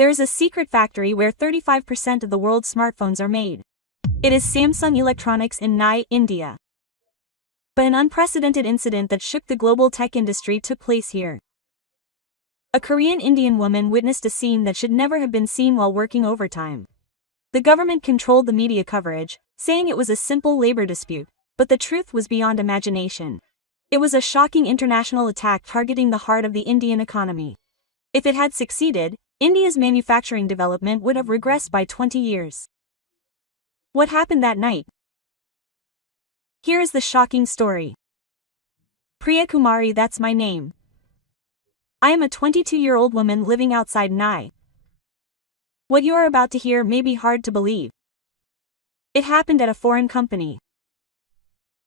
There is a secret factory where 35% of the world's smartphones are made. It is Samsung Electronics in Nai, India. But an unprecedented incident that shook the global tech industry took place here. A Korean Indian woman witnessed a scene that should never have been seen while working overtime. The government controlled the media coverage, saying it was a simple labor dispute, but the truth was beyond imagination. It was a shocking international attack targeting the heart of the Indian economy. If it had succeeded, India's manufacturing development would have regressed by 20 years. What happened that night? Here is the shocking story. Priya Kumari, that's my name. I am a 22-year-old woman living outside Nai. What you are about to hear may be hard to believe. It happened at a foreign company.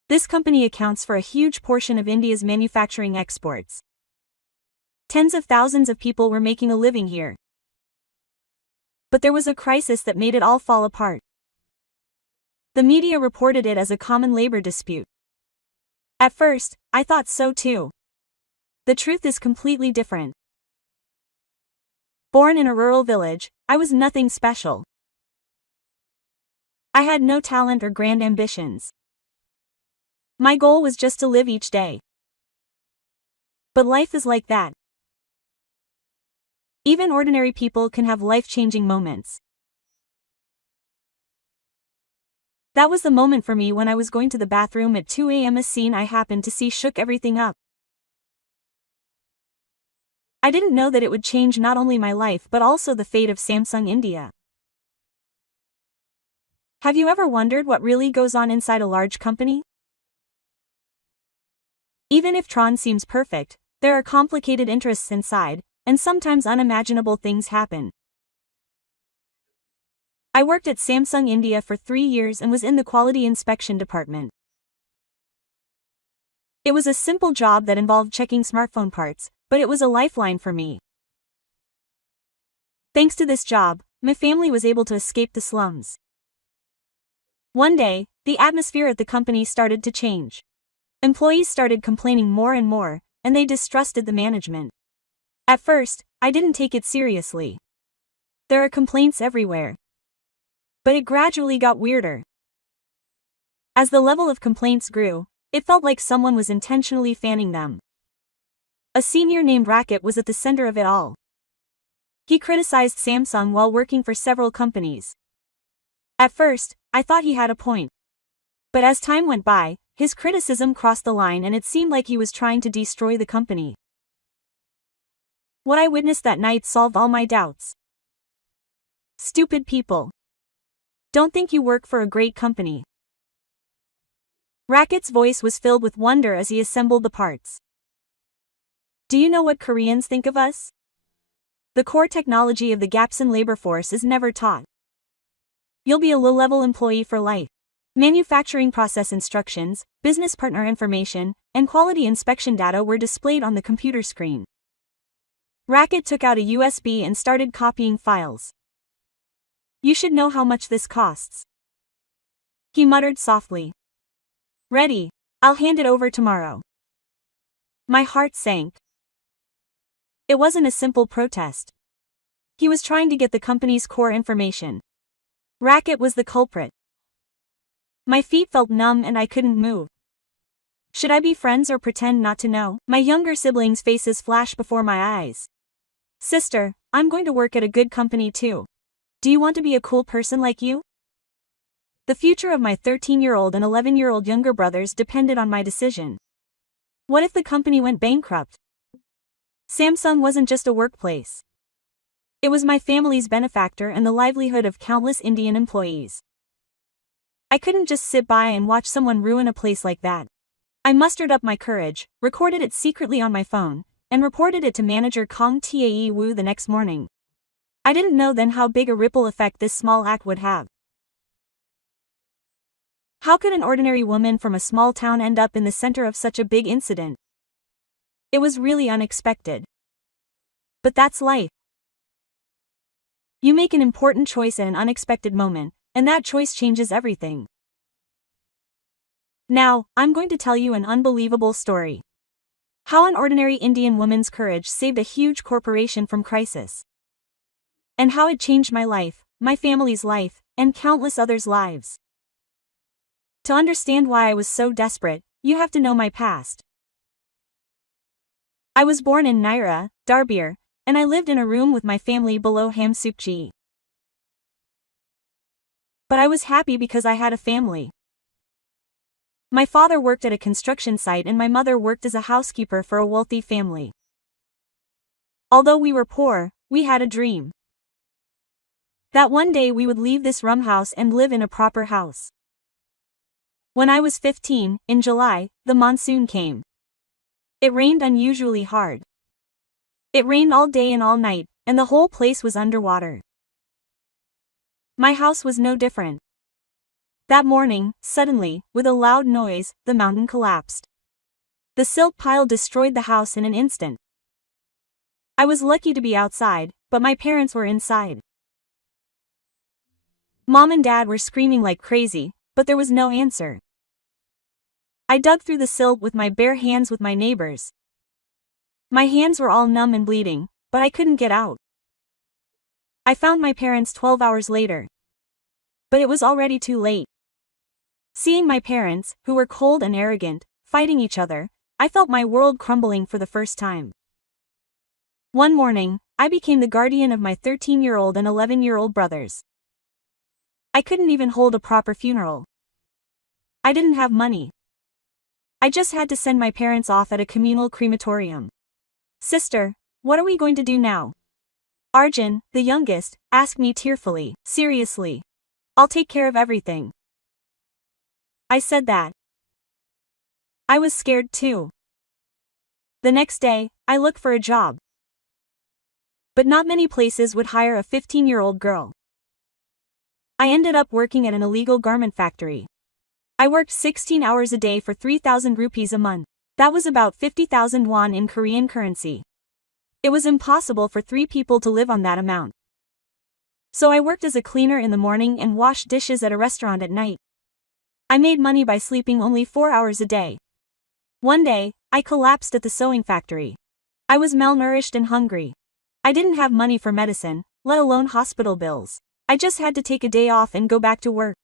This company accounts for a huge portion of India's manufacturing exports. Tens of thousands of people were making a living here. But there was a crisis that made it all fall apart. The media reported it as a common labor dispute. At first, I thought so too. The truth is completely different. Born in a rural village, I was nothing special. I had no talent or grand ambitions. My goal was just to live each day. But life is like that. Even ordinary people can have life-changing moments. That was the moment for me when I was going to the bathroom at 2 a.m. A scene I happened to see shook everything up. I didn't know that it would change not only my life but also the fate of Samsung India. Have you ever wondered what really goes on inside a large company? Even if Tron seems perfect, there are complicated interests inside, and sometimes unimaginable things happen. I worked at Samsung India for 3 years and was in the quality inspection department. It was a simple job that involved checking smartphone parts, but it was a lifeline for me. Thanks to this job, my family was able to escape the slums. One day, the atmosphere at the company started to change. Employees started complaining more and more, and they distrusted the management. At first, I didn't take it seriously. There are complaints everywhere. But it gradually got weirder. As the level of complaints grew, it felt like someone was intentionally fanning them. A senior named Racket was at the center of it all. He criticized Samsung while working for several companies. At first, I thought he had a point. But as time went by, his criticism crossed the line and it seemed like he was trying to destroy the company. What I witnessed that night solved all my doubts. Stupid people. Don't think you work for a great company. Racket's voice was filled with wonder as he assembled the parts. Do you know what Koreans think of us? The core technology of the gaps in labor force is never taught. You'll be a low-level employee for life. Manufacturing process instructions, business partner information, and quality inspection data were displayed on the computer screen. Racket took out a USB and started copying files. You should know how much this costs. He muttered softly. Ready, I'll hand it over tomorrow. My heart sank. It wasn't a simple protest. He was trying to get the company's core information. Racket was the culprit. My feet felt numb and I couldn't move. Should I be friends or pretend not to know? My younger siblings' faces flashed before my eyes. Sister, I'm going to work at a good company too. Do you want to be a cool person like you? The future of my 13-year-old and 11-year-old younger brothers depended on my decision. What if the company went bankrupt? Samsung wasn't just a workplace. It was my family's benefactor and the livelihood of countless Indian employees. I couldn't just sit by and watch someone ruin a place like that. I mustered up my courage, recorded it secretly on my phone, and reported it to manager Kong Tae Woo the next morning. I didn't know then how big a ripple effect this small act would have. How could an ordinary woman from a small town end up in the center of such a big incident? It was really unexpected. But that's life. You make an important choice at an unexpected moment, and that choice changes everything. Now, I'm going to tell you an unbelievable story. How an ordinary Indian woman's courage saved a huge corporation from crisis. And how it changed my life, my family's life, and countless others' lives. To understand why I was so desperate, you have to know my past. I was born in Naira, Darbeer, and I lived in a room with my family below Hamsukji. But I was happy because I had a family. My father worked at a construction site and my mother worked as a housekeeper for a wealthy family. Although we were poor, we had a dream. That one day we would leave this rum house and live in a proper house. When I was 15, in July, the monsoon came. It rained unusually hard. It rained all day and all night, and the whole place was underwater. My house was no different. That morning, suddenly, with a loud noise, the mountain collapsed. The silt pile destroyed the house in an instant. I was lucky to be outside, but my parents were inside. Mom and Dad were screaming like crazy, but there was no answer. I dug through the silt with my bare hands with my neighbors. My hands were all numb and bleeding, but I couldn't get out. I found my parents 12 hours later. But it was already too late. Seeing my parents, who were cold and arrogant, fighting each other, I felt my world crumbling for the first time. One morning, I became the guardian of my 13-year-old and 11-year-old brothers. I couldn't even hold a proper funeral. I didn't have money. I just had to send my parents off at a communal crematorium. Sister, what are we going to do now? Arjun, the youngest, asked me tearfully. Seriously. I'll take care of everything. I said that. I was scared too. The next day, I looked for a job. But not many places would hire a 15-year-old girl. I ended up working at an illegal garment factory. I worked 16 hours a day for 3,000 rupees a month. That was about 50,000 won in Korean currency. It was impossible for 3 people to live on that amount. So I worked as a cleaner in the morning and washed dishes at a restaurant at night. I made money by sleeping only 4 hours a day. One day, I collapsed at the sewing factory. I was malnourished and hungry. I didn't have money for medicine, let alone hospital bills. I just had to take a day off and go back to work.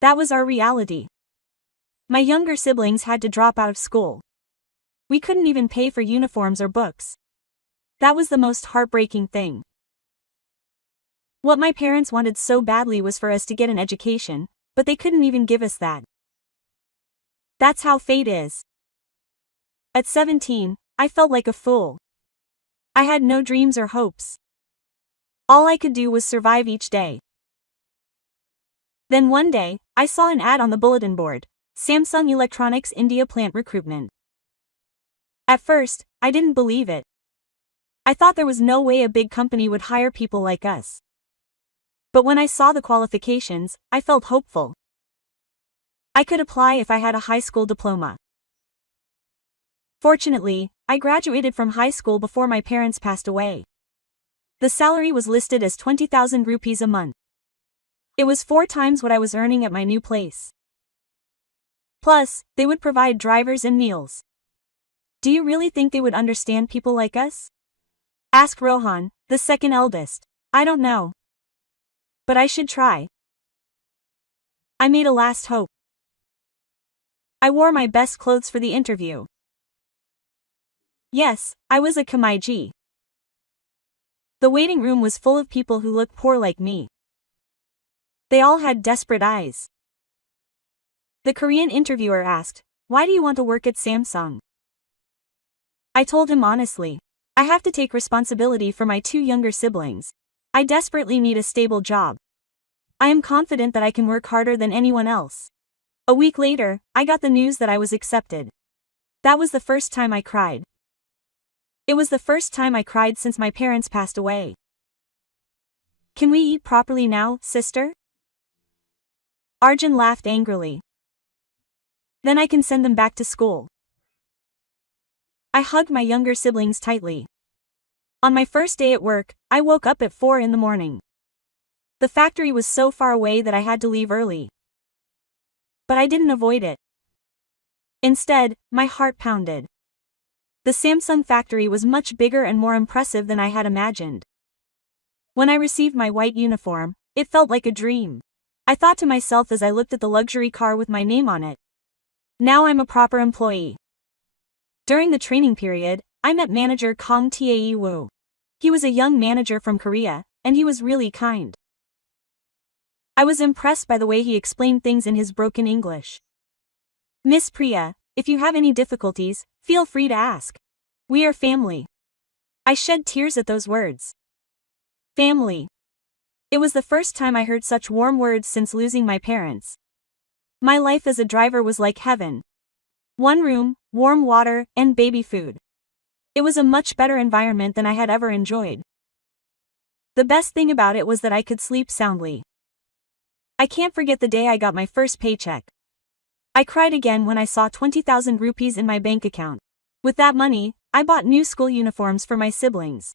That was our reality. My younger siblings had to drop out of school. We couldn't even pay for uniforms or books. That was the most heartbreaking thing. What my parents wanted so badly was for us to get an education, but they couldn't even give us that. That's how fate is. At 17, I felt like a fool. I had no dreams or hopes. All I could do was survive each day. Then one day, I saw an ad on the bulletin board, Samsung Electronics India plant recruitment. At first, I didn't believe it. I thought there was no way a big company would hire people like us. But when I saw the qualifications, I felt hopeful. I could apply if I had a high school diploma. Fortunately, I graduated from high school before my parents passed away. The salary was listed as 20,000 rupees a month. It was 4 times what I was earning at my new place. Plus, they would provide drivers and meals. Do you really think they would understand people like us? Asked Rohan, the second eldest. I don't know. But I should try. I made a last hope. I wore my best clothes for the interview. Yes, I was a Kamaiji. The waiting room was full of people who looked poor like me. They all had desperate eyes. The Korean interviewer asked, "Why do you want to work at Samsung?" I told him honestly. I have to take responsibility for my 2 younger siblings. I desperately need a stable job. I am confident that I can work harder than anyone else. A week later, I got the news that I was accepted. That was the first time I cried. It was the first time I cried since my parents passed away. Can we eat properly now, sister? Arjun laughed angrily. Then I can send them back to school. I hugged my younger siblings tightly. On my first day at work, I woke up at 4 in the morning. The factory was so far away that I had to leave early. But I didn't avoid it. Instead, my heart pounded. The Samsung factory was much bigger and more impressive than I had imagined. When I received my white uniform, it felt like a dream. I thought to myself as I looked at the luxury car with my name on it. Now I'm a proper employee. During the training period, I met manager Kong Tae Woo. He was a young manager from Korea, and he was really kind. I was impressed by the way he explained things in his broken English. Miss Priya, if you have any difficulties, feel free to ask. We are family. I shed tears at those words. Family. It was the first time I heard such warm words since losing my parents. My life as a driver was like heaven. One room, warm water, and baby food. It was a much better environment than I had ever enjoyed. The best thing about it was that I could sleep soundly. I can't forget the day I got my first paycheck. I cried again when I saw 20,000 rupees in my bank account. With that money, I bought new school uniforms for my siblings.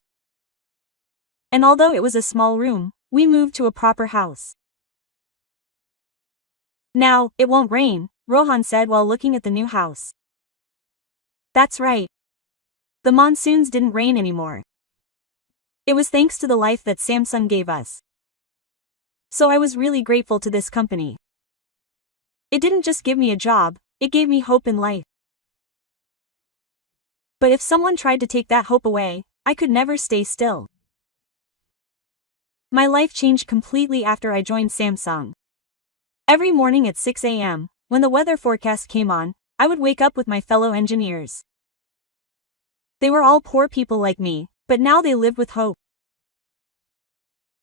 And although it was a small room, we moved to a proper house. Now, it won't rain, Rohan said while looking at the new house. That's right. The monsoons didn't rain anymore. It was thanks to the life that Samsung gave us. So I was really grateful to this company. It didn't just give me a job, it gave me hope in life. But if someone tried to take that hope away, I could never stay still. My life changed completely after I joined Samsung. Every morning at 6 a.m., when the weather forecast came on, I would wake up with my fellow engineers. They were all poor people like me, but now they lived with hope.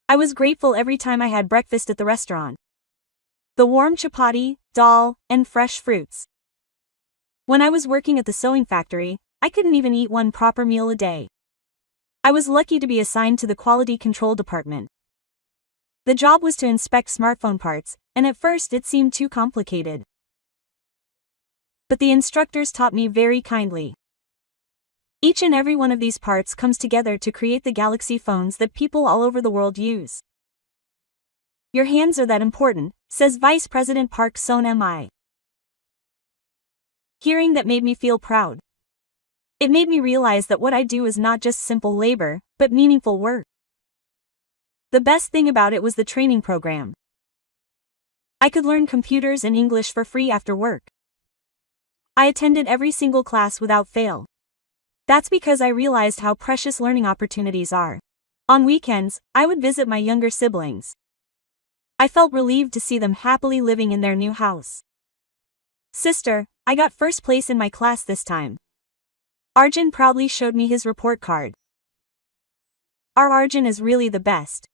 I was grateful every time I had breakfast at the restaurant. The warm chapati, dal, and fresh fruits. When I was working at the sewing factory, I couldn't even eat one proper meal a day. I was lucky to be assigned to the quality control department. The job was to inspect smartphone parts, and at first it seemed too complicated. But the instructors taught me very kindly. Each and every one of these parts comes together to create the Galaxy phones that people all over the world use. Your hands are that important, says Vice President Park Son-mi. Hearing that made me feel proud. It made me realize that what I do is not just simple labor, but meaningful work. The best thing about it was the training program. I could learn computers and English for free after work. I attended every single class without fail. That's because I realized how precious learning opportunities are. On weekends, I would visit my younger siblings. I felt relieved to see them happily living in their new house. Sister, I got first place in my class this time. Arjun proudly showed me his report card. Our Arjun is really the best.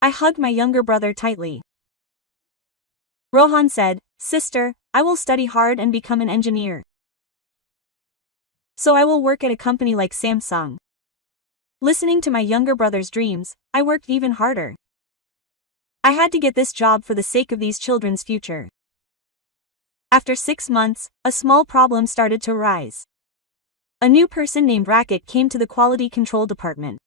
I hugged my younger brother tightly. Rohan said, Sister, I will study hard and become an engineer. So I will work at a company like Samsung. Listening to my younger brother's dreams, I worked even harder. I had to get this job for the sake of these children's future. After 6 months, a small problem started to arise. A new person named Racket came to the quality control department.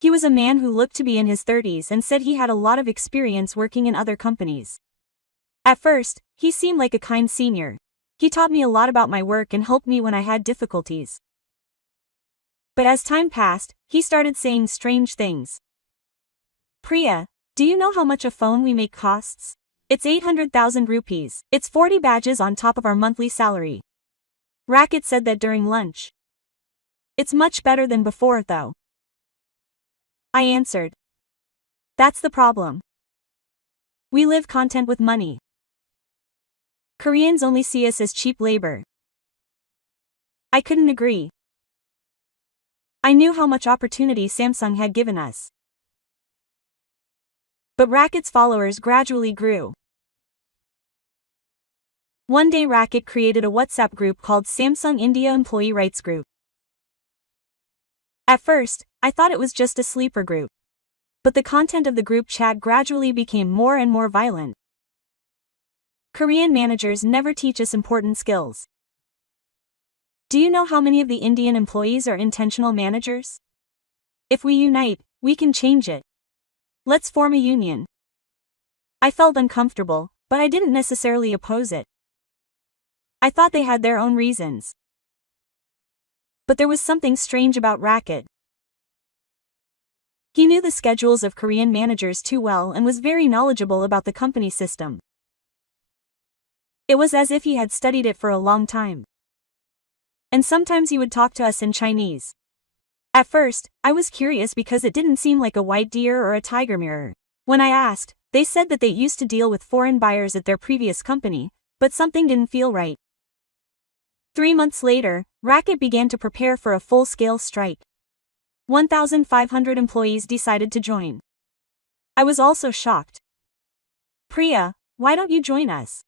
He was a man who looked to be in his 30s and said he had a lot of experience working in other companies. At first, he seemed like a kind senior. He taught me a lot about my work and helped me when I had difficulties. But as time passed, he started saying strange things. Priya, do you know how much a phone we make costs? It's 800,000 rupees. It's 40 badges on top of our monthly salary. Racket said that during lunch. It's much better than before though. I answered. That's the problem. We live content with money. Koreans only see us as cheap labor. I couldn't agree. I knew how much opportunity Samsung had given us. But Racket's followers gradually grew. One day Racket created a WhatsApp group called Samsung India Employee Rights Group. At first, I thought it was just a sleeper group. But the content of the group chat gradually became more and more violent. Korean managers never teach us important skills. Do you know how many of the Indian employees are intentional managers? If we unite, we can change it. Let's form a union. I felt uncomfortable, but I didn't necessarily oppose it. I thought they had their own reasons. But there was something strange about Racket. He knew the schedules of Korean managers too well and was very knowledgeable about the company system. It was as if he had studied it for a long time. And sometimes he would talk to us in Chinese. At first, I was curious because it didn't seem like a white deer or a tiger mirror. When I asked, they said that they used to deal with foreign buyers at their previous company, but something didn't feel right. 3 months later, Racket began to prepare for a full-scale strike. 1,500 employees decided to join. I was also shocked. Priya, why don't you join us?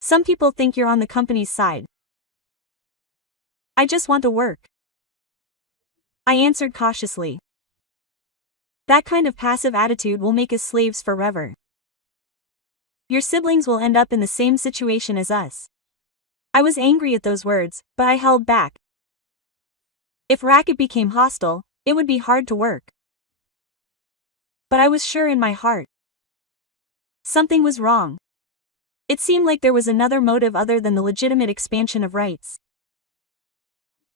Some people think you're on the company's side. I just want to work. I answered cautiously. That kind of passive attitude will make us slaves forever. Your siblings will end up in the same situation as us. I was angry at those words, but I held back. If Racket became hostile, it would be hard to work. But I was sure in my heart. Something was wrong. It seemed like there was another motive other than the legitimate expansion of rights.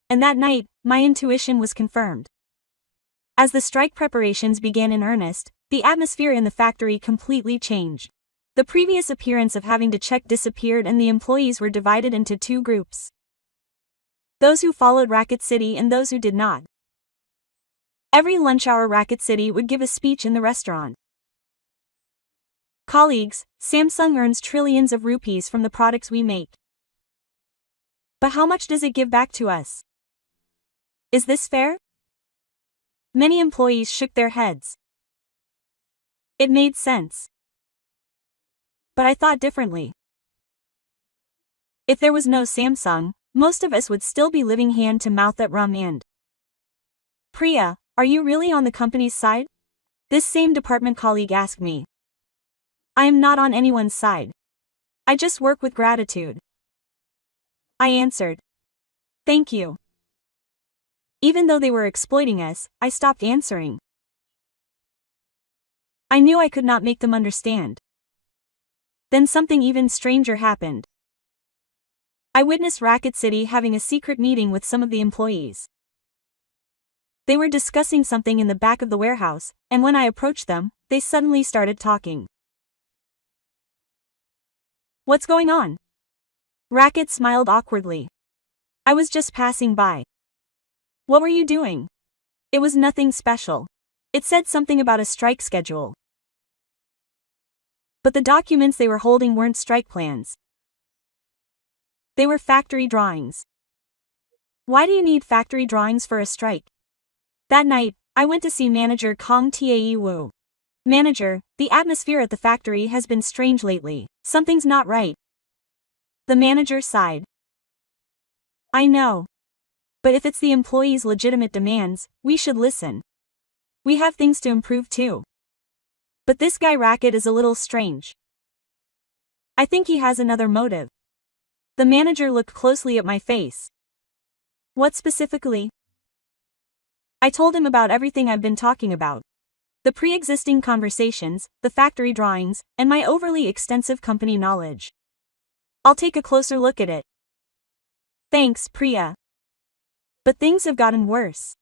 And that night, my intuition was confirmed. As the strike preparations began in earnest, the atmosphere in the factory completely changed. The previous appearance of having to check disappeared and the employees were divided into 2 groups. Those who followed Racket City and those who did not. Every lunch hour Racket City would give a speech in the restaurant. Colleagues, Samsung earns trillions of rupees from the products we make. But how much does it give back to us? Is this fair? Many employees shook their heads. It made sense. But I thought differently. If there was no Samsung, most of us would still be living hand to mouth at rum and. Priya, are you really on the company's side? This same department colleague asked me. I am not on anyone's side. I just work with gratitude. I answered. Thank you. Even though they were exploiting us, I stopped answering. I knew I could not make them understand. Then something even stranger happened. I witnessed Racket City having a secret meeting with some of the employees. They were discussing something in the back of the warehouse, and when I approached them, they suddenly started talking. What's going on? Racket smiled awkwardly. I was just passing by. What were you doing? It was nothing special. It said something about a strike schedule. But the documents they were holding weren't strike plans. They were factory drawings. Why do you need factory drawings for a strike? That night, I went to see manager Kong Tae Woo. Manager, the atmosphere at the factory has been strange lately. Something's not right. The manager sighed. I know. But if it's the employees' legitimate demands, we should listen. We have things to improve too. But this guy Racket is a little strange. I think he has another motive. The manager looked closely at my face. What specifically? I told him about everything I've been talking about. The pre-existing conversations, the factory drawings, and my overly extensive company knowledge. I'll take a closer look at it. Thanks, Priya. But things have gotten worse.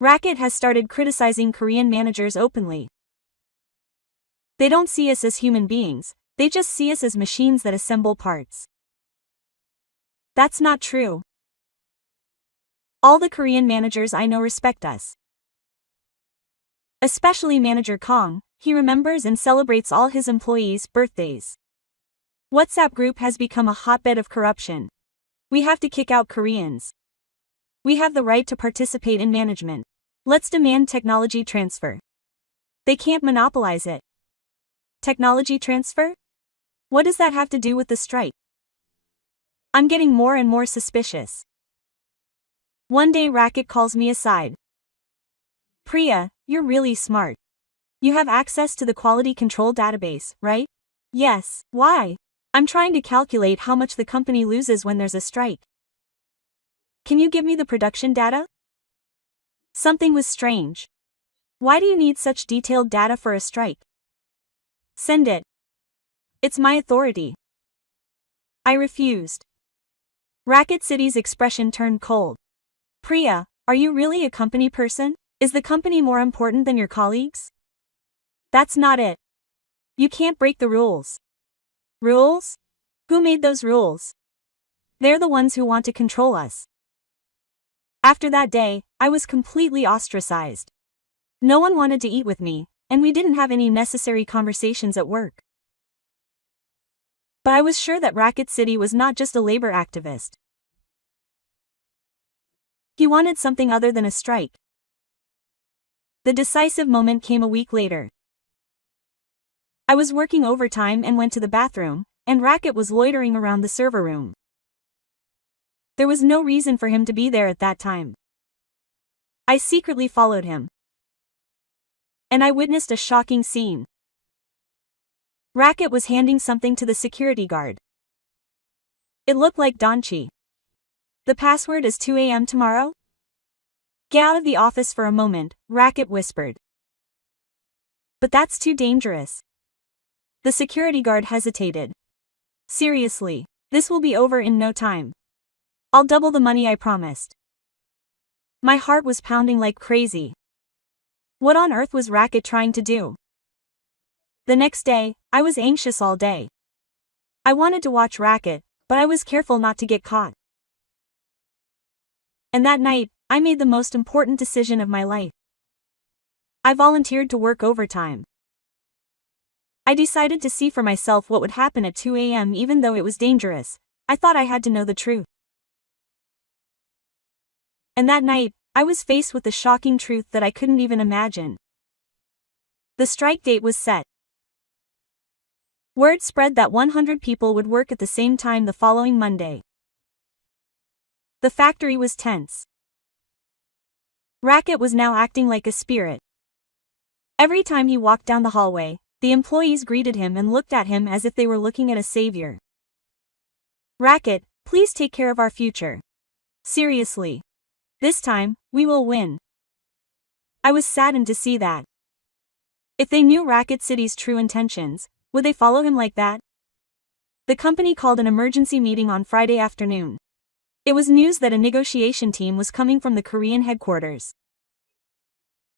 Racket has started criticizing Korean managers openly. They don't see us as human beings, they just see us as machines that assemble parts. That's not true. All the Korean managers I know respect us. Especially Manager Kong, he remembers and celebrates all his employees' birthdays. WhatsApp group has become a hotbed of corruption. We have to kick out Koreans. We have the right to participate in management. Let's demand technology transfer. They can't monopolize it. Technology transfer? What does that have to do with the strike? I'm getting more and more suspicious. One day Racket calls me aside. Priya, you're really smart. You have access to the quality control database, right? Yes, why? I'm trying to calculate how much the company loses when there's a strike. Can you give me the production data? Something was strange. Why do you need such detailed data for a strike? Send it. It's my authority. I refused. Racket City's expression turned cold. Priya, are you really a company person? Is the company more important than your colleagues? That's not it. You can't break the rules. Rules? Who made those rules? They're the ones who want to control us. After that day, I was completely ostracized. No one wanted to eat with me, and we didn't have any necessary conversations at work. But I was sure that Racket City was not just a labor activist. He wanted something other than a strike. The decisive moment came a week later. I was working overtime and went to the bathroom, and Racket was loitering around the server room. There was no reason for him to be there at that time. I secretly followed him. And I witnessed a shocking scene. Racket was handing something to the security guard. It looked like Donchi. The password is 2 a.m. tomorrow? Get out of the office for a moment, Racket whispered. But that's too dangerous. The security guard hesitated. Seriously, this will be over in no time. I'll double the money I promised. My heart was pounding like crazy. What on earth was Racket trying to do? The next day, I was anxious all day. I wanted to watch Racket, but I was careful not to get caught. And that night, I made the most important decision of my life. I volunteered to work overtime. I decided to see for myself what would happen at 2 a.m. even though it was dangerous. I thought I had to know the truth. And that night, I was faced with the shocking truth that I couldn't even imagine. The strike date was set. Word spread that 100 people would work at the same time the following Monday. The factory was tense. Racket was now acting like a spirit. Every time he walked down the hallway, the employees greeted him and looked at him as if they were looking at a savior. Racket, please take care of our future. Seriously. This time, we will win. I was saddened to see that. If they knew Racket City's true intentions, would they follow him like that? The company called an emergency meeting on Friday afternoon. It was news that a negotiation team was coming from the Korean headquarters.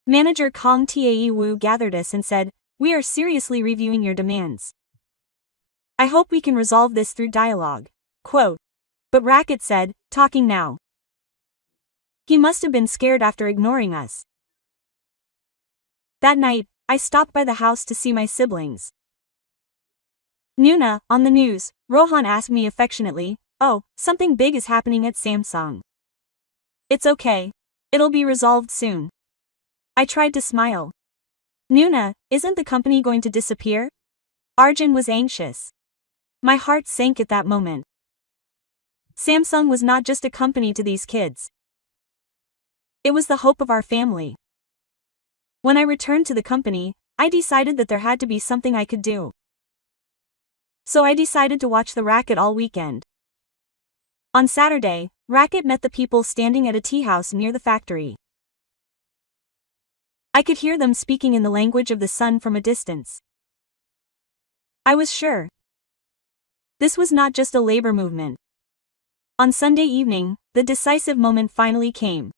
Manager Kong Tae-woo gathered us and said, "We are seriously reviewing your demands. I hope we can resolve this through dialogue." Quote. But Racket said, "Talking now." He must have been scared after ignoring us. That night, I stopped by the house to see my siblings. Nuna, on the news, Rohan asked me affectionately, "Oh, something big is happening at Samsung." "It's okay. It'll be resolved soon." I tried to smile. "Nuna, isn't the company going to disappear?" Arjun was anxious. My heart sank at that moment. Samsung was not just a company to these kids. It was the hope of our family. When I returned to the company, I decided that there had to be something I could do. So I decided to watch the Racket all weekend. On Saturday, Racket met the people standing at a tea house near the factory. I could hear them speaking in the language of the sun from a distance. I was sure. This was not just a labor movement. On Sunday evening, the decisive moment finally came.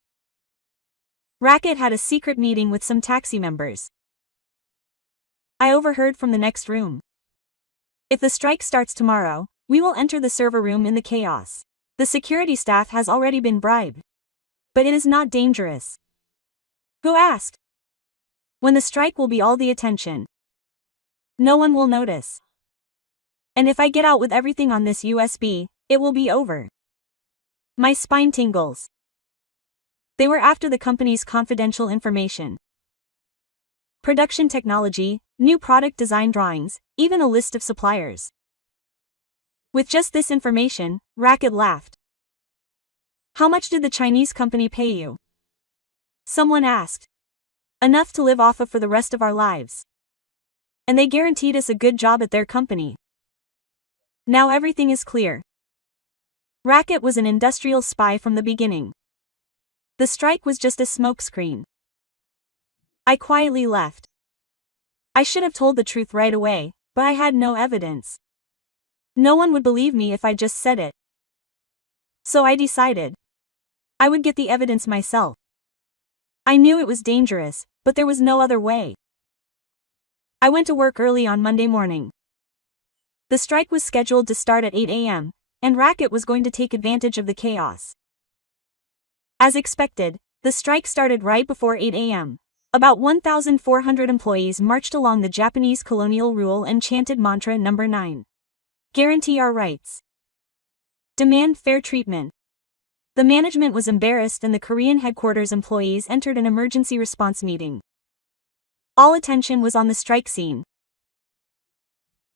Racket had a secret meeting with some taxi members. I overheard from the next room. "If the strike starts tomorrow, we will enter the server room in the chaos. The security staff has already been bribed. But it is not dangerous." Who asked? "When the strike will be all the attention. No one will notice. And if I get out with everything on this USB, it will be over." My spine tingles. They were after the company's confidential information. Production technology, new product design drawings, even a list of suppliers. With just this information, Racket laughed. "How much did the Chinese company pay you?" Someone asked. "Enough to live off of for the rest of our lives. And they guaranteed us a good job at their company." Now everything is clear. Racket was an industrial spy from the beginning. The strike was just a smokescreen. I quietly left. I should have told the truth right away, but I had no evidence. No one would believe me if I just said it. So I decided I would get the evidence myself. I knew it was dangerous, but there was no other way. I went to work early on Monday morning. The strike was scheduled to start at 8 a.m., and Racket was going to take advantage of the chaos. As expected, the strike started right before 8 a.m. About 1,400 employees marched along the Japanese colonial rule and chanted mantra number 9. Guarantee our rights. Demand fair treatment. The management was embarrassed and the Korean headquarters employees entered an emergency response meeting. All attention was on the strike scene.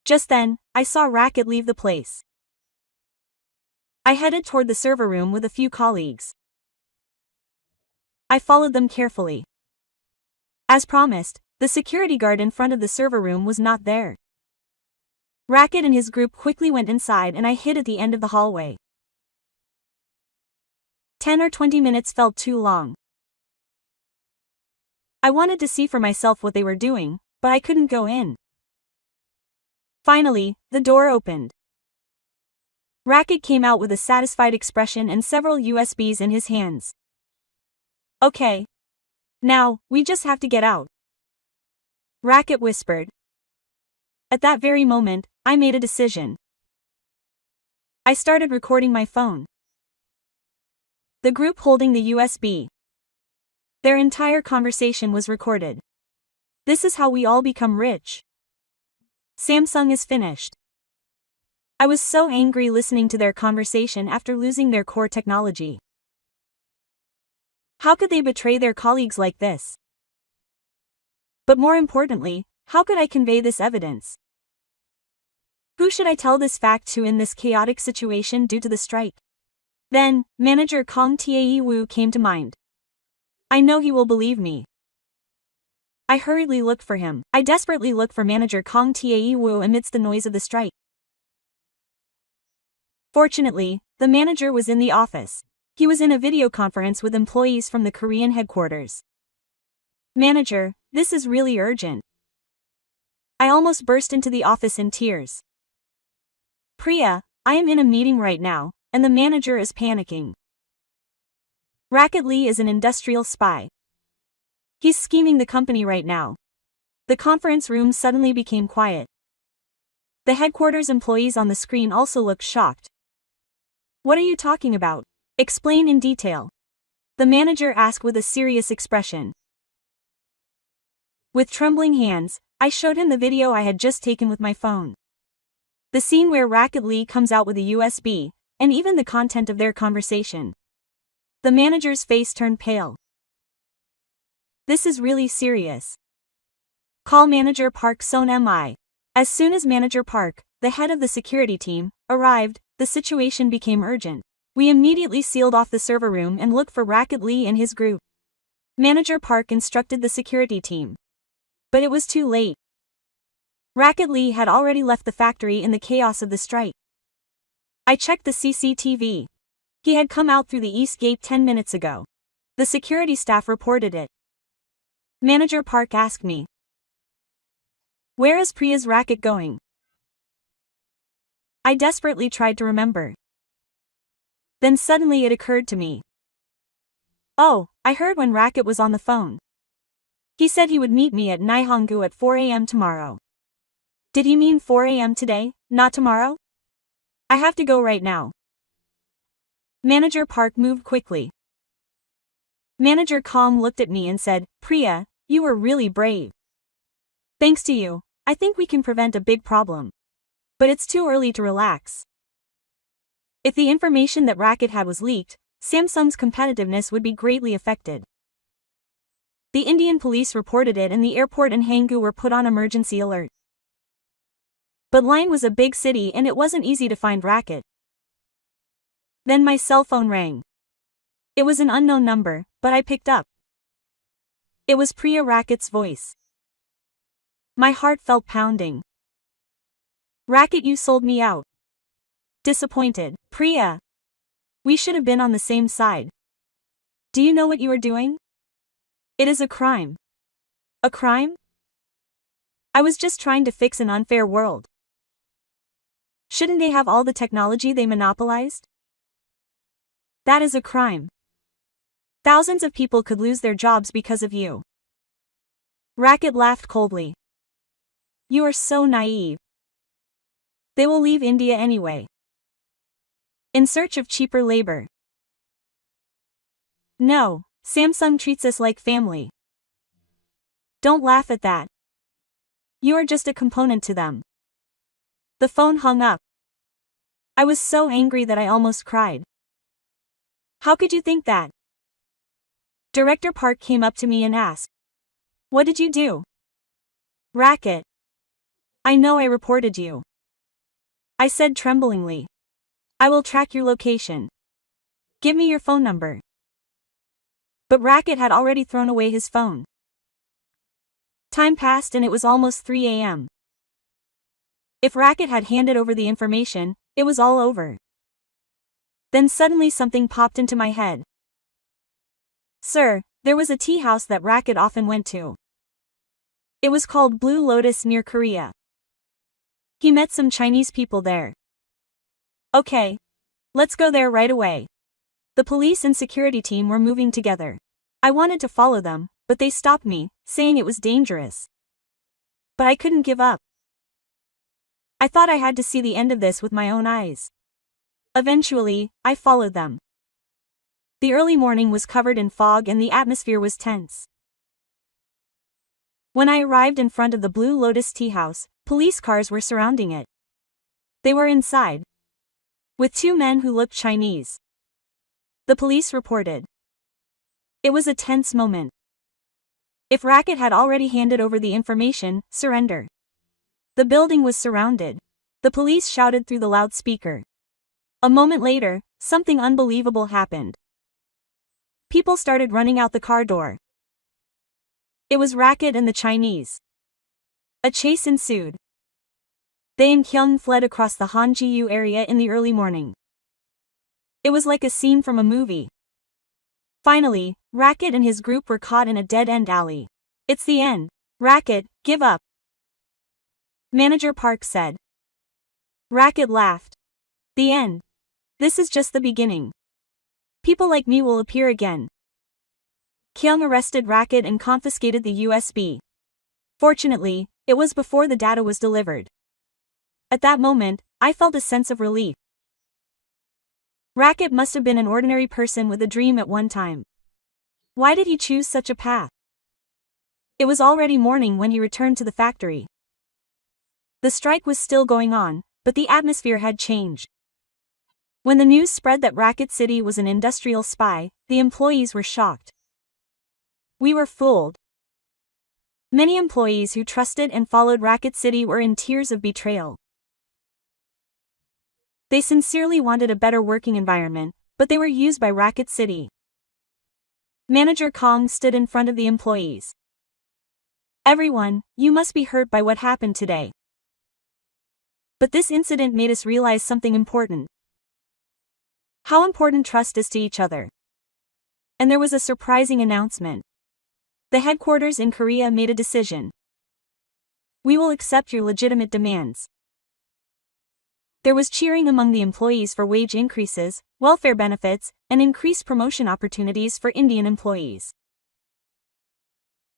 Just then, I saw Racket leave the place. I headed toward the server room with a few colleagues. I followed them carefully. As promised, the security guard in front of the server room was not there. Racket and his group quickly went inside and I hid at the end of the hallway. 10 or 20 minutes felt too long. I wanted to see for myself what they were doing, but I couldn't go in. Finally, the door opened. Racket came out with a satisfied expression and several USBs in his hands. Okay. Now, we just have to get out. Racket whispered. At that very moment, I made a decision. I started recording my phone. The group holding the USB. Their entire conversation was recorded. This is how we all become rich. Samsung is finished. I was so angry listening to their conversation after losing their core technology. How could they betray their colleagues like this? But more importantly, how could I convey this evidence? Who should I tell this fact to in this chaotic situation due to the strike? Then, manager Kong Tae-woo came to mind. I know he will believe me. I hurriedly looked for him. I desperately looked for manager Kong Tae-woo amidst the noise of the strike. Fortunately, the manager was in the office. He was in a video conference with employees from the Korean headquarters. Manager, this is really urgent. I almost burst into the office in tears. Priya, I am in a meeting right now, and the manager is panicking. Racket Lee is an industrial spy. He's scheming the company right now. The conference room suddenly became quiet. The headquarters employees on the screen also looked shocked. What are you talking about? Explain in detail. The manager asked with a serious expression. With trembling hands, I showed him the video I had just taken with my phone. The scene where Racket Lee comes out with a USB, and even the content of their conversation. The manager's face turned pale. This is really serious. Call manager Park Son-mi. As soon as manager Park, the head of the security team, arrived, the situation became urgent. We immediately sealed off the server room and looked for Racket Lee and his group. Manager Park instructed the security team. But it was too late. Racket Lee had already left the factory in the chaos of the strike. I checked the CCTV. He had come out through the east gate 10 minutes ago. The security staff reported it. Manager Park asked me. Where is Priya's racket going? I desperately tried to remember. Then suddenly it occurred to me. Oh, I heard when Racket was on the phone. He said he would meet me at Nihongu at 4 a.m. tomorrow. Did he mean 4 a.m. today, not tomorrow? I have to go right now. Manager Park moved quickly. Manager Kong looked at me and said, Priya, you were really brave. Thanks to you, I think we can prevent a big problem. But it's too early to relax. If the information that Racket had was leaked, Samsung's competitiveness would be greatly affected. The Indian police reported it and the airport and Hanggu were put on emergency alert. But Line was a big city and it wasn't easy to find Racket. Then my cell phone rang. It was an unknown number, but I picked up. It was Priya Racket's voice. My heart felt pounding. Racket, you sold me out. Disappointed, Priya. We should have been on the same side. Do you know what you are doing? It is a crime. A crime? I was just trying to fix an unfair world. Shouldn't they have all the technology they monopolized? That is a crime. Thousands of people could lose their jobs because of you. Racket laughed coldly. You are so naive. They will leave India anyway. In search of cheaper labor. No, Samsung treats us like family. Don't laugh at that. You are just a component to them. The phone hung up. I was so angry that I almost cried. How could you think that? Director Park came up to me and asked. What did you do? Racket. I know I reported you. I said tremblingly. I will track your location. Give me your phone number. But Racket had already thrown away his phone. Time passed and it was almost 3 a.m. If Racket had handed over the information, it was all over. Then suddenly something popped into my head. Sir, there was a tea house that Racket often went to. It was called Blue Lotus near Korea. He met some Chinese people there. Okay. Let's go there right away. The police and security team were moving together. I wanted to follow them, but they stopped me, saying it was dangerous. But I couldn't give up. I thought I had to see the end of this with my own eyes. Eventually, I followed them. The early morning was covered in fog and the atmosphere was tense. When I arrived in front of the Blue Lotus tea house, police cars were surrounding it. They were inside, with two men who looked Chinese. The police reported. It was a tense moment. If Racket had already handed over the information, surrender. The building was surrounded. The police shouted through the loudspeaker. A moment later, something unbelievable happened. People started running out the car door. It was Racket and the Chinese. A chase ensued. They and Kyung fled across the Hanjiu area in the early morning. It was like a scene from a movie. Finally, Racket and his group were caught in a dead-end alley. It's the end. Racket, give up. Manager Park said. Racket laughed. The end. This is just the beginning. People like me will appear again. Kyung arrested Racket and confiscated the USB. Fortunately, it was before the data was delivered. At that moment, I felt a sense of relief. Racket must have been an ordinary person with a dream at one time. Why did he choose such a path? It was already morning when he returned to the factory. The strike was still going on, but the atmosphere had changed. When the news spread that Racket City was an industrial spy, the employees were shocked. We were fooled. Many employees who trusted and followed Racket City were in tears of betrayal. They sincerely wanted a better working environment, but they were used by Racket City. Manager Kong stood in front of the employees. Everyone, you must be hurt by what happened today. But this incident made us realize something important. How important trust is to each other. And there was a surprising announcement. The headquarters in Korea made a decision. We will accept your legitimate demands. There was cheering among the employees for wage increases, welfare benefits, and increased promotion opportunities for Indian employees.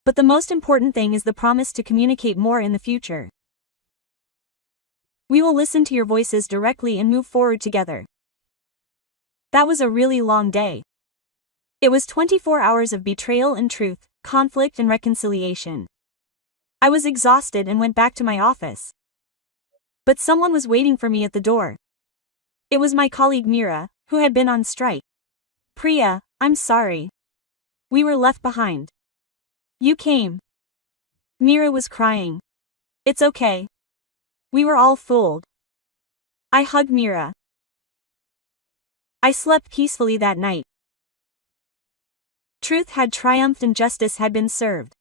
But the most important thing is the promise to communicate more in the future. We will listen to your voices directly and move forward together. That was a really long day. It was 24 hours of betrayal and truth, conflict and reconciliation. I was exhausted and went back to my office. But someone was waiting for me at the door. It was my colleague Mira, who had been on strike. Priya, I'm sorry. We were left behind. You came. Mira was crying. It's okay. We were all fooled. I hugged Mira. I slept peacefully that night. Truth had triumphed and justice had been served.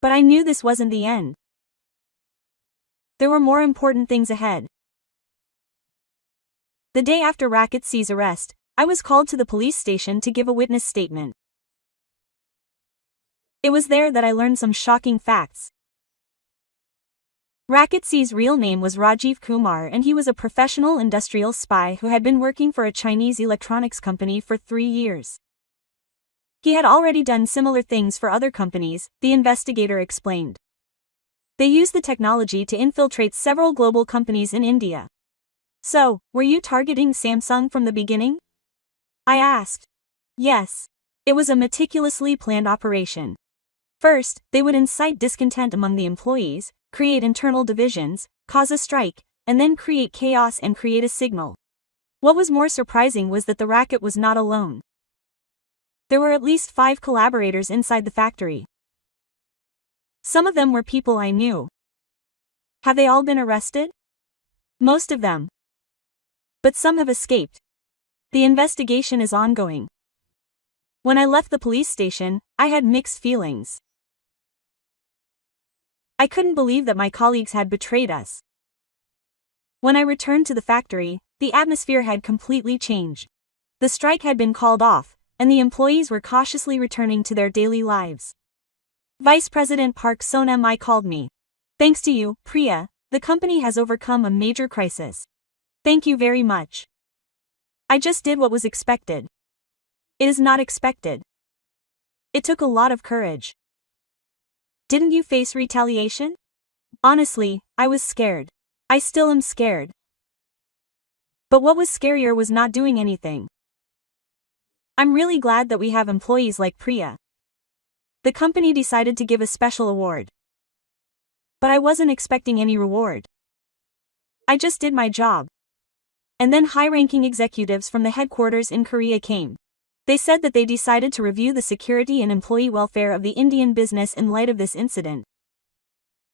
But I knew this wasn't the end. There were more important things ahead. The day after Racket C's arrest, I was called to the police station to give a witness statement. It was there that I learned some shocking facts. Racket C's real name was Rajiv Kumar and he was a professional industrial spy who had been working for a Chinese electronics company for 3 years. He had already done similar things for other companies, the investigator explained. They used the technology to infiltrate several global companies in India. So, were you targeting Samsung from the beginning? I asked. Yes. It was a meticulously planned operation. First, they would incite discontent among the employees, create internal divisions, cause a strike, and then create chaos and create a signal. What was more surprising was that the racket was not alone. There were at least 5 collaborators inside the factory. Some of them were people I knew. Have they all been arrested? Most of them. But some have escaped. The investigation is ongoing. When I left the police station, I had mixed feelings. I couldn't believe that my colleagues had betrayed us. When I returned to the factory, the atmosphere had completely changed. The strike had been called off, and the employees were cautiously returning to their daily lives. Vice President Park Son-mi called me. Thanks to you, Priya, the company has overcome a major crisis. Thank you very much. I just did what was expected. It is not expected. It took a lot of courage. Didn't you face retaliation? Honestly, I was scared. I still am scared. But what was scarier was not doing anything. I'm really glad that we have employees like Priya. The company decided to give a special award. But I wasn't expecting any reward. I just did my job. And then high-ranking executives from the headquarters in Korea came. They said that they decided to review the security and employee welfare of the Indian business in light of this incident.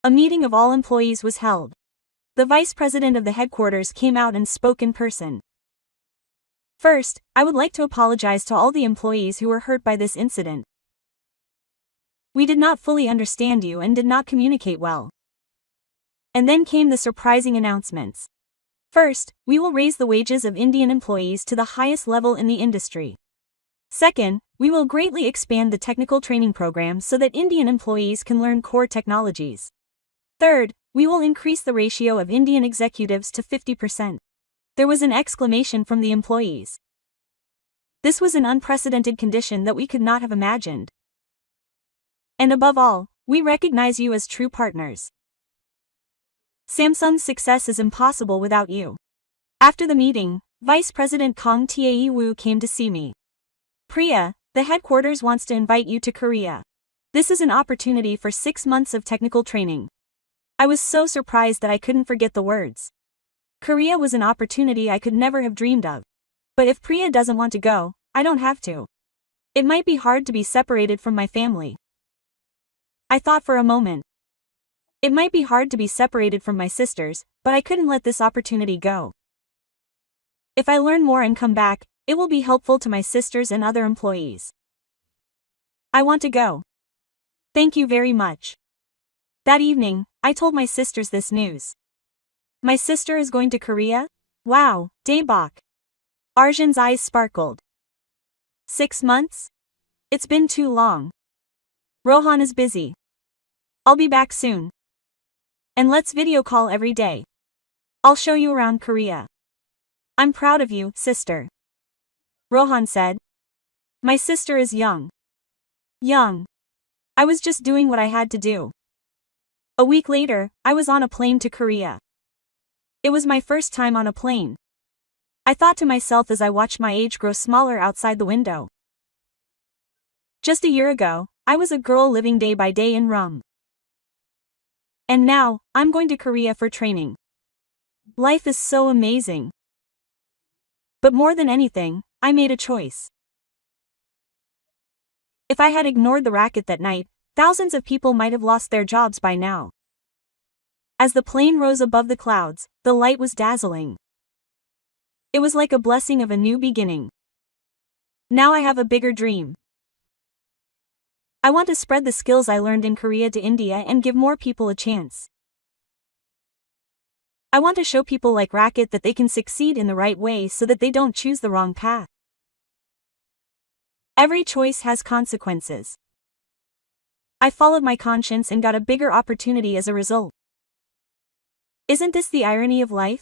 A meeting of all employees was held. The vice president of the headquarters came out and spoke in person. First, I would like to apologize to all the employees who were hurt by this incident. We did not fully understand you and did not communicate well. And then came the surprising announcements. First, we will raise the wages of Indian employees to the highest level in the industry. Second, we will greatly expand the technical training program so that Indian employees can learn core technologies. Third, we will increase the ratio of Indian executives to 50%. There was an exclamation from the employees. This was an unprecedented condition that we could not have imagined. And above all, we recognize you as true partners. Samsung's success is impossible without you. After the meeting, Vice President Kang Tae-woo came to see me. Priya, the headquarters wants to invite you to Korea. This is an opportunity for 6 months of technical training. I was so surprised that I couldn't forget the words. Korea was an opportunity I could never have dreamed of. But if Priya doesn't want to go, I don't have to. It might be hard to be separated from my family. I thought for a moment. It might be hard to be separated from my sisters, but I couldn't let this opportunity go. If I learn more and come back, it will be helpful to my sisters and other employees. I want to go. Thank you very much. That evening, I told my sisters this news. My sister is going to Korea? Wow, Daebak. Arjun's eyes sparkled. 6 months? It's been too long. Rohan is busy. I'll be back soon. And let's video call every day. I'll show you around Korea. I'm proud of you, sister. Rohan said. My sister is young. Young. I was just doing what I had to do. A week later, I was on a plane to Korea. It was my first time on a plane. I thought to myself as I watched my age grow smaller outside the window. Just a year ago, I was a girl living day by day in Rum. And now, I'm going to Korea for training. Life is so amazing. But more than anything, I made a choice. If I had ignored the racket that night, thousands of people might have lost their jobs by now. As the plane rose above the clouds, the light was dazzling. It was like a blessing of a new beginning. Now I have a bigger dream. I want to spread the skills I learned in Korea to India and give more people a chance. I want to show people like Racket that they can succeed in the right way so that they don't choose the wrong path. Every choice has consequences. I followed my conscience and got a bigger opportunity as a result. Isn't this the irony of life?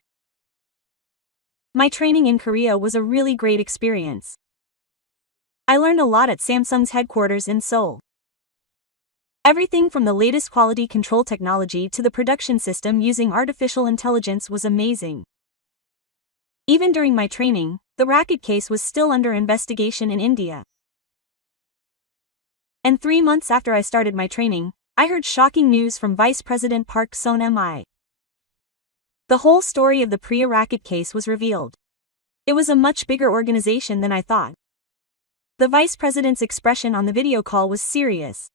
My training in Korea was a really great experience. I learned a lot at Samsung's headquarters in Seoul. Everything from the latest quality control technology to the production system using artificial intelligence was amazing. Even during my training, the racket case was still under investigation in India. And 3 months after I started my training, I heard shocking news from Vice President Park Sun-mi. The whole story of the Priya racket case was revealed. It was a much bigger organization than I thought. The vice president's expression on the video call was serious.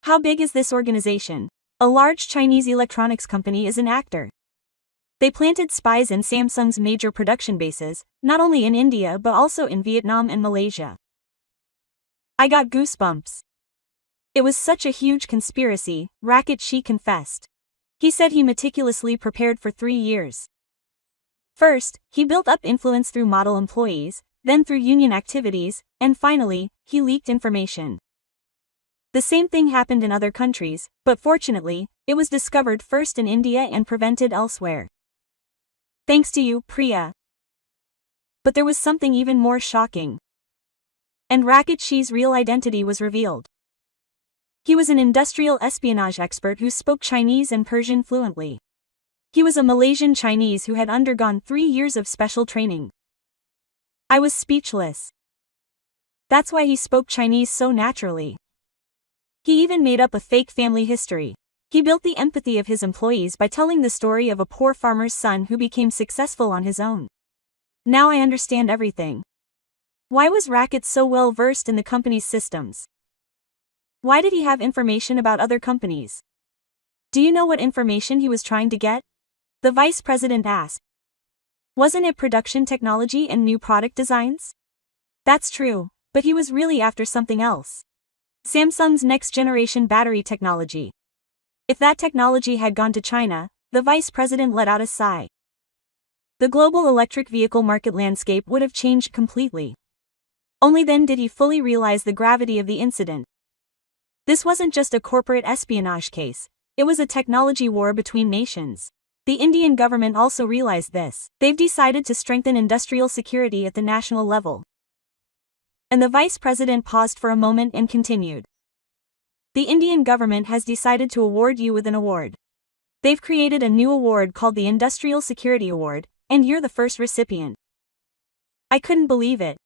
How big is this organization? A large Chinese electronics company is an actor. They planted spies in Samsung's major production bases, not only in India but also in Vietnam and Malaysia. I got goosebumps. It was such a huge conspiracy, Racket Shi confessed. He said he meticulously prepared for 3 years. First, he built up influence through model employees, then through union activities, and finally, he leaked information. The same thing happened in other countries, but fortunately, it was discovered first in India and prevented elsewhere. Thanks to you, Priya. But there was something even more shocking. And Racket Shi's real identity was revealed. He was an industrial espionage expert who spoke Chinese and Persian fluently. He was a Malaysian Chinese who had undergone 3 years of special training. I was speechless. That's why he spoke Chinese so naturally. He even made up a fake family history. He built the empathy of his employees by telling the story of a poor farmer's son who became successful on his own. Now I understand everything. Why was Racket so well versed in the company's systems? Why did he have information about other companies? Do you know what information he was trying to get? The vice president asked. Wasn't it production technology and new product designs? That's true, but he was really after something else. Samsung's next-generation battery technology. If that technology had gone to China, the vice president let out a sigh. The global electric vehicle market landscape would have changed completely. Only then did he fully realize the gravity of the incident. This wasn't just a corporate espionage case, it was a technology war between nations. The Indian government also realized this. They've decided to strengthen industrial security at the national level. And the vice president paused for a moment and continued. The Indian government has decided to award you with an award. They've created a new award called the Industrial Security Award, and you're the first recipient. I couldn't believe it.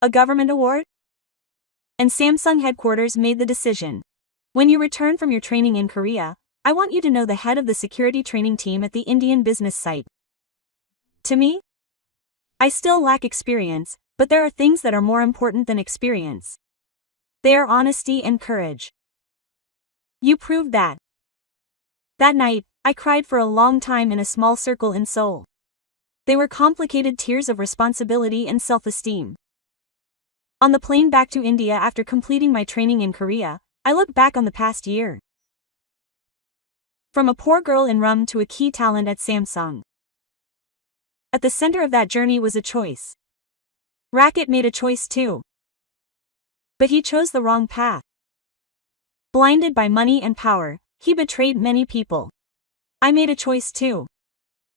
A government award? And Samsung headquarters made the decision. When you return from your training in Korea, I want you to know the head of the security training team at the Indian business site. To me? I still lack experience, but there are things that are more important than experience. They are honesty and courage. You proved that. That night, I cried for a long time in a small circle in Seoul. They were complicated tears of responsibility and self-esteem. On the plane back to India after completing my training in Korea, I look back on the past year. From a poor girl in Rum to a key talent at Samsung. At the center of that journey was a choice. Racket made a choice too. But he chose the wrong path. Blinded by money and power, he betrayed many people. I made a choice too.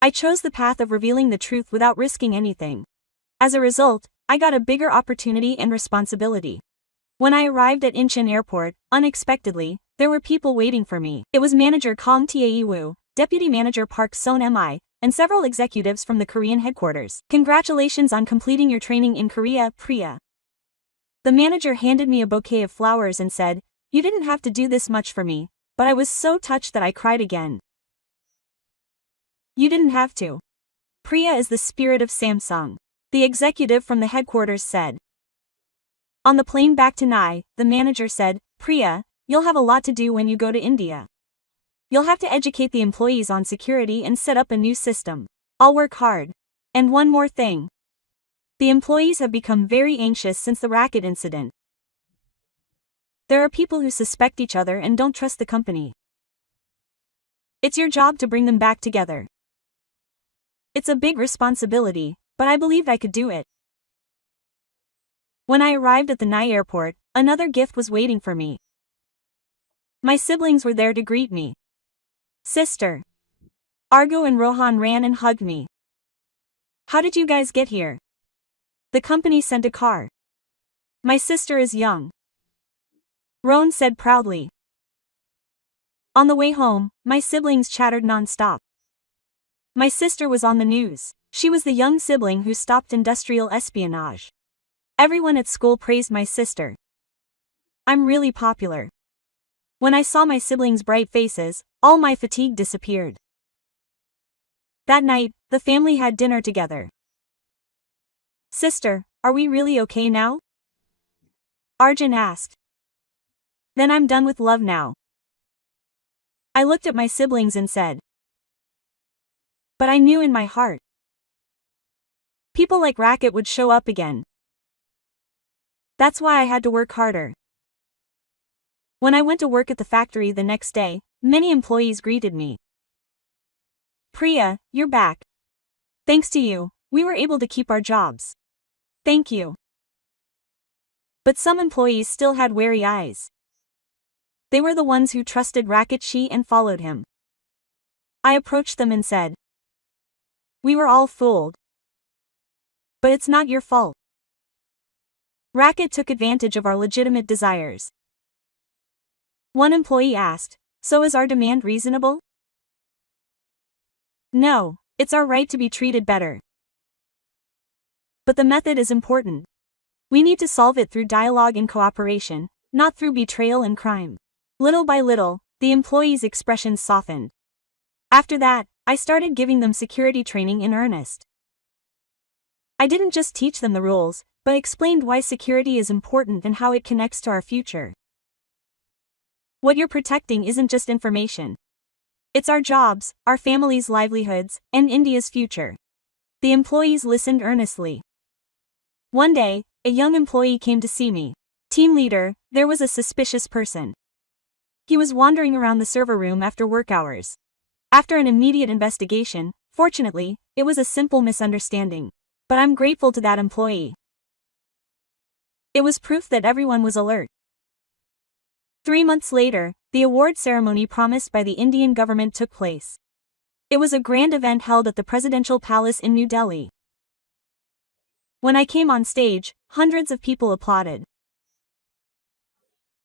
I chose the path of revealing the truth without risking anything. As a result, I got a bigger opportunity and responsibility. When I arrived at Incheon Airport, unexpectedly, there were people waiting for me. It was manager Kong Tae-woo, deputy manager Park Sun-mi, and several executives from the Korean headquarters. Congratulations on completing your training in Korea, Priya. The manager handed me a bouquet of flowers and said, "You didn't have to do this much for me," but I was so touched that I cried again. You didn't have to. Priya is the spirit of Samsung. The executive from the headquarters said. On the plane back to Nai, the manager said, "Priya, you'll have a lot to do when you go to India. You'll have to educate the employees on security and set up a new system. I'll work hard. And one more thing. The employees have become very anxious since the racket incident. There are people who suspect each other and don't trust the company. It's your job to bring them back together. It's a big responsibility, but I believed I could do it." When I arrived at the Nai airport, another gift was waiting for me. My siblings were there to greet me. Sister Argo and Rohan ran and hugged me. "How did you guys get here?" "The company sent a car." My sister is young, Roan said proudly. On the way home, my siblings chattered non-stop. My sister was on the news. She was the young sibling who stopped industrial espionage. Everyone at school praised my sister. I'm really popular. When I saw my siblings' bright faces, all my fatigue disappeared. That night, the family had dinner together. Sister, are we really okay now? Arjun asked. Then I'm done with love now. I looked at my siblings and said. But I knew in my heart. People like Racket would show up again. That's why I had to work harder. When I went to work at the factory the next day, many employees greeted me. Priya, you're back. Thanks to you, we were able to keep our jobs. Thank you. But some employees still had wary eyes. They were the ones who trusted Raketshi and followed him. I approached them and said, we were all fooled. But it's not your fault. Racket took advantage of our legitimate desires. One employee asked, so is our demand reasonable? No, it's our right to be treated better. But the method is important. We need to solve it through dialogue and cooperation, not through betrayal and crime. Little by little, the employees' expressions softened. After that, I started giving them security training in earnest. I didn't just teach them the rules, but explained why security is important and how it connects to our future. What you're protecting isn't just information. It's our jobs, our families' livelihoods, and India's future. The employees listened earnestly. One day, a young employee came to see me. Team leader, there was a suspicious person. He was wandering around the server room after work hours. After an immediate investigation, fortunately, it was a simple misunderstanding. But I'm grateful to that employee. It was proof that everyone was alert. 3 months later, the award ceremony promised by the Indian government took place. It was a grand event held at the Presidential Palace in New Delhi. When I came on stage, hundreds of people applauded.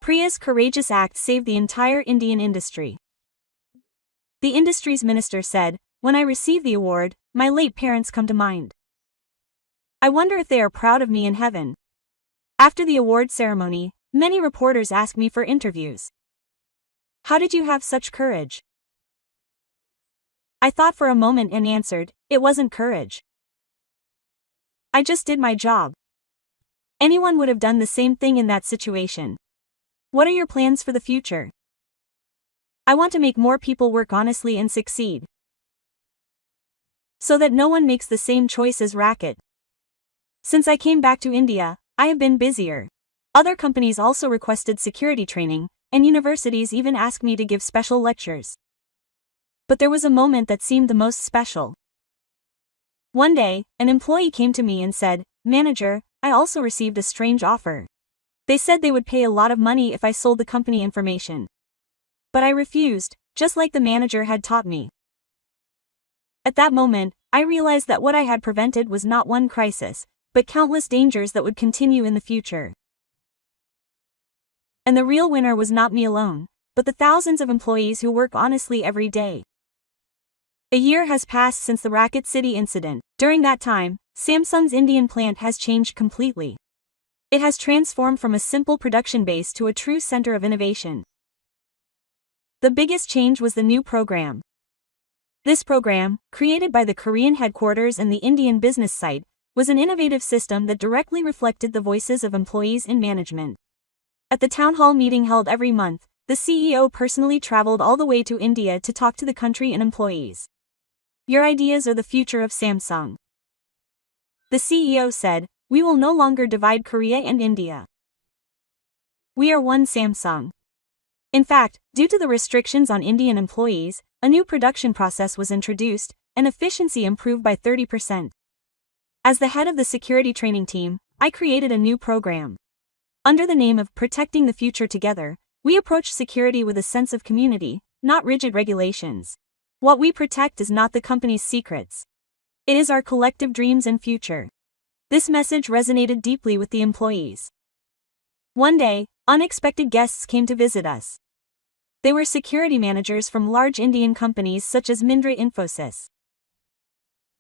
Priya's courageous act saved the entire Indian industry. The industry's minister said, when I receive the award, my late parents come to mind. I wonder if they are proud of me in heaven. After the award ceremony, many reporters asked me for interviews. How did you have such courage? I thought for a moment and answered, it wasn't courage. I just did my job. Anyone would have done the same thing in that situation. What are your plans for the future? I want to make more people work honestly and succeed. So that no one makes the same choice as Racket. Since I came back to India, I have been busier. Other companies also requested security training, and universities even asked me to give special lectures. But there was a moment that seemed the most special. One day, an employee came to me and said, Manager, I also received a strange offer. They said they would pay a lot of money if I sold the company information. But I refused, just like the manager had taught me. At that moment, I realized that what I had prevented was not one crisis, but countless dangers that would continue in the future. And the real winner was not me alone, but the thousands of employees who work honestly every day. A year has passed since the Racket City incident. During that time, Samsung's Indian plant has changed completely. It has transformed from a simple production base to a true center of innovation. The biggest change was the new program. This program, created by the Korean headquarters and the Indian business site, was an innovative system that directly reflected the voices of employees in management. At the town hall meeting held every month, the CEO personally traveled all the way to India to talk to the country and employees. Your ideas are the future of Samsung. The CEO said, we will no longer divide Korea and India. We are one Samsung. In fact, due to the restrictions on Indian employees, a new production process was introduced, and efficiency improved by 30%. As the head of the security training team, I created a new program. Under the name of Protecting the Future Together, we approach security with a sense of community, not rigid regulations. What we protect is not the company's secrets. It is our collective dreams and future. This message resonated deeply with the employees. One day, unexpected guests came to visit us. They were security managers from large Indian companies such as Mindra Infosys.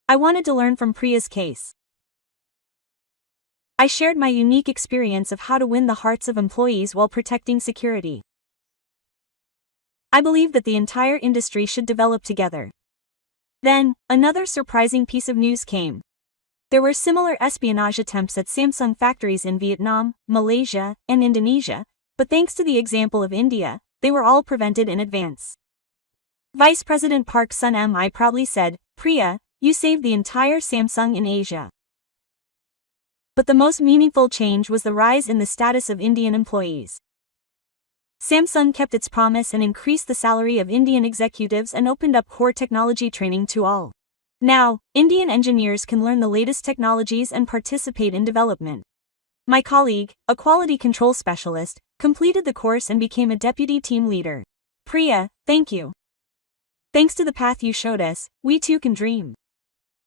I wanted to learn from Priya's case. I shared my unique experience of how to win the hearts of employees while protecting security. I believe that the entire industry should develop together. Then, another surprising piece of news came. There were similar espionage attempts at Samsung factories in Vietnam, Malaysia, and Indonesia, but thanks to the example of India, they were all prevented in advance. Vice President Park Sun-mi proudly said, "Priya, you saved the entire Samsung in Asia." But the most meaningful change was the rise in the status of Indian employees. Samsung kept its promise and increased the salary of Indian executives and opened up core technology training to all. Now, Indian engineers can learn the latest technologies and participate in development. My colleague, a quality control specialist, completed the course and became a deputy team leader. Priya, thank you. Thanks to the path you showed us, we too can dream.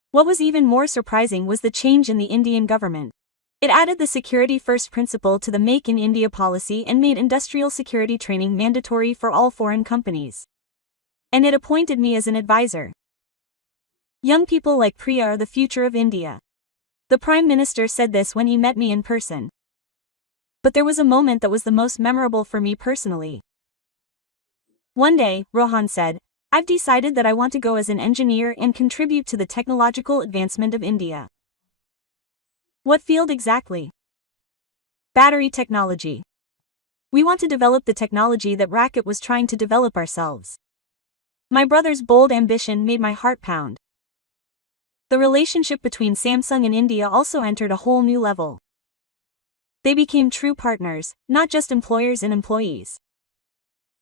What was even more surprising was the change in the Indian government. It added the security-first principle to the Make in India policy and made industrial security training mandatory for all foreign companies. And it appointed me as an advisor. Young people like Priya are the future of India. The Prime Minister said this when he met me in person. But there was a moment that was the most memorable for me personally. One day, Rohan said, "I've decided that I want to go as an engineer and contribute to the technological advancement of India." What field exactly? Battery technology. We want to develop the technology that Racket was trying to develop ourselves. My brother's bold ambition made my heart pound. The relationship between Samsung and India also entered a whole new level. They became true partners, not just employers and employees.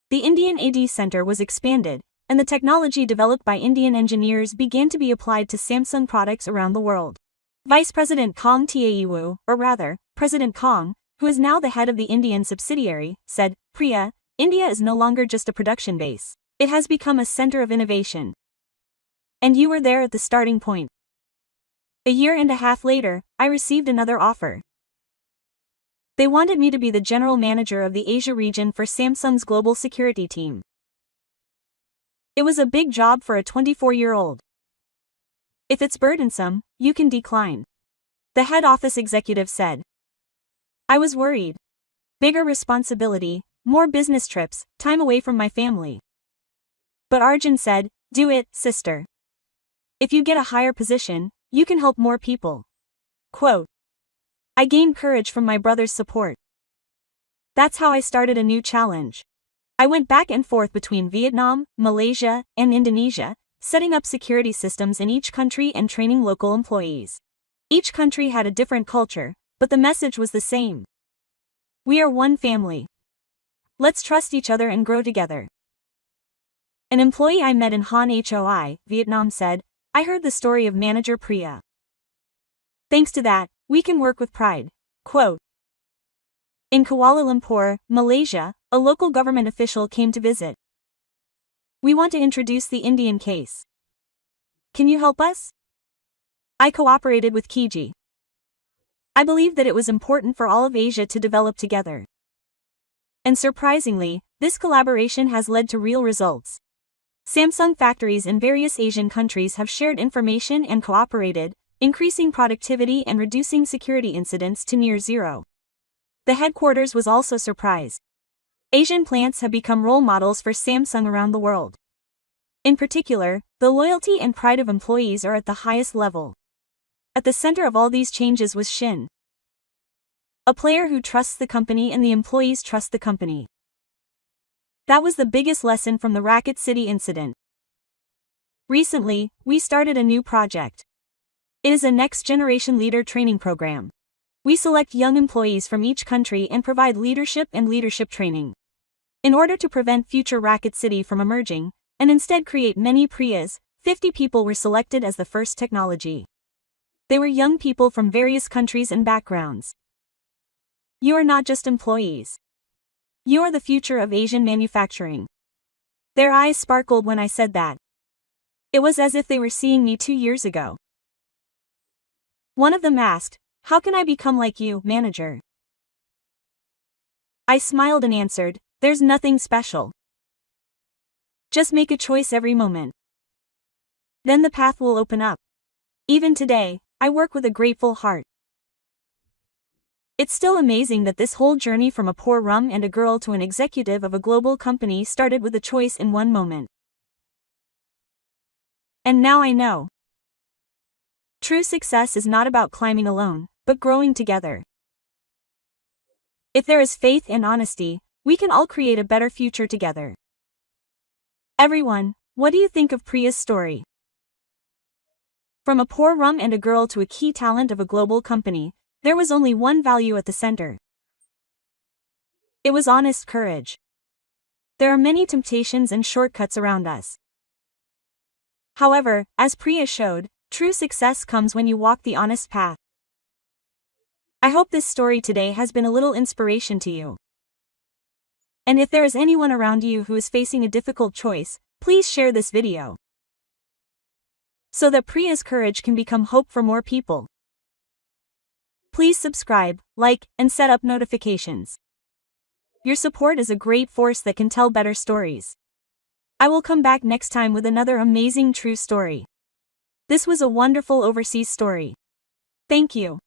The Indian AD Center was expanded, and the technology developed by Indian engineers began to be applied to Samsung products around the world. Vice President Kong Taewu, or rather, President Kong, who is now the head of the Indian subsidiary, said, "Priya, India is no longer just a production base. It has become a center of innovation. And you were there at the starting point." A year and a half later, I received another offer. They wanted me to be the general manager of the Asia region for Samsung's global security team. It was a big job for a 24-year-old. "If it's burdensome, you can decline," the head office executive said. I was worried. Bigger responsibility, more business trips, time away from my family. But Arjun said, "Do it, sister. If you get a higher position, you can help more people." Quote. I gained courage from my brother's support. That's how I started a new challenge. I went back and forth between Vietnam, Malaysia, and Indonesia, setting up security systems in each country and training local employees. Each country had a different culture, but the message was the same. We are one family. Let's trust each other and grow together. An employee I met in Han Hoi, Vietnam said, "I heard the story of manager Priya. Thanks to that, we can work with pride." Quote. In Kuala Lumpur, Malaysia, a local government official came to visit. "We want to introduce the Indian case. Can you help us?" I cooperated with Kiji. I believed that it was important for all of Asia to develop together. And surprisingly, this collaboration has led to real results. Samsung factories in various Asian countries have shared information and cooperated, increasing productivity and reducing security incidents to near zero. The headquarters was also surprised. Asian plants have become role models for Samsung around the world. In particular, the loyalty and pride of employees are at the highest level. At the center of all these changes was Shin. A player who trusts the company and the employees trust the company. That was the biggest lesson from the Racket City incident. Recently, we started a new project. It is a next-generation leader training program. We select young employees from each country and provide leadership and leadership training. In order to prevent future Racket City from emerging, and instead create many Priyas, 50 people were selected as the first technology. They were young people from various countries and backgrounds. You are not just employees. You are the future of Asian manufacturing. Their eyes sparkled when I said that. It was as if they were seeing me 2 years ago. One of them asked, "How can I become like you, manager?" I smiled and answered, "There's nothing special. Just make a choice every moment. Then the path will open up." Even today, I work with a grateful heart. It's still amazing that this whole journey from a poor rum and a girl to an executive of a global company started with a choice in one moment. And now I know. True success is not about climbing alone, but growing together. If there is faith and honesty, we can all create a better future together. Everyone, what do you think of Priya's story? From a poor rum and a girl to a key talent of a global company, there was only one value at the center. It was honest courage. There are many temptations and shortcuts around us. However, as Priya showed, true success comes when you walk the honest path. I hope this story today has been a little inspiration to you. And if there is anyone around you who is facing a difficult choice, please share this video, so that Priya's courage can become hope for more people. Please subscribe, like, and set up notifications. Your support is a great force that can tell better stories. I will come back next time with another amazing true story. This was a wonderful overseas story. Thank you.